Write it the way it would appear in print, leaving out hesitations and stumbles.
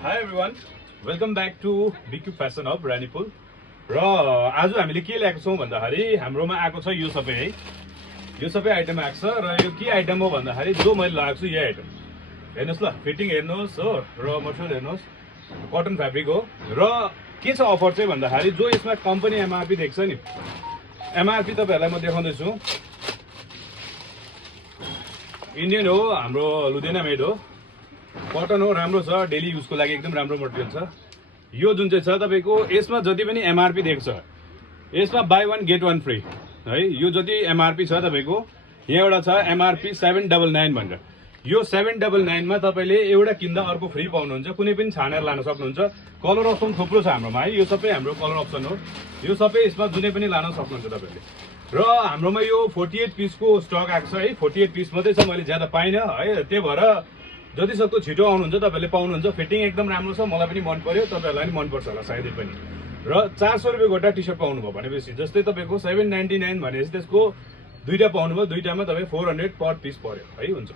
Hi everyone, welcome back to BQ Fashion Hub Ranipul र आज हामीले के ल्याएको छौँ भन्दाखेरि हाम्रोमा आएको छ यो सबै है यो सबै आइटम आएको छ र यो के आइटम हो भन्दाखेरि जो मैले लगाएको छु यही आइटम हेर्नुहोस् ल फिटिङ हेर्नुहोस् हो र मटेरियल हेर्नुहोस् कटन फ्याब्रिक हो र के छ अफर चाहिँ भन्दाखेरि जो यसमा कम्पनी एमआरपी देख्छ नि एमआरपी तपाईँहरूलाई म देखाउँदैछु इन्डियन हो हाम्रो लुधियाना मेड हो कटन हो राम्रो छ डेली युजको लागि एकदम राम्रो मटेरियल छ यो जुन चाहिँ छ तपाईँको यसमा जति पनि एमआरपी देख्छ यसमा buy one get one free है यो जति एमआरपी छ तपाईँको यहाँ एउटा छ एमआरपी 799 भनेर यो 799 मा तपाईँले एउटा किन्दा अर्को फ्री पाउनुहुन्छ कुनै पनि छानेर लान सक्नुहुन्छ कलर अप्सन थुप्रो छ हाम्रोमा है यो सबै हाम्रो कलर अप्सन हो यो सबै यसमा जुनै पनि लान सक्नुहुन्छ तपाईँले र हाम्रोमा यो 48 पिसको स्टक आएको छ है 48 पिस मात्रै छ मैले ज्यादा पाइनँ है त्यही भएर जति सक्दो छिटो आउनुहुन्छ तपाईँले पाउनुहुन्छ फिटिङ एकदम राम्रो छ मलाई पनि मन पर्यो तपाईँहरूलाई पनि मनपर्छ होला सायदै पनि र 400 रुपियाँ गोटा टी सर्ट पाउनुभयो भनेपछि जस्तै तपाईँको 799 भनेपछि त्यसको दुईटा पाउनुभयो दुईटामा तपाईँ 400 पर पिस पर्यो है हुन्छ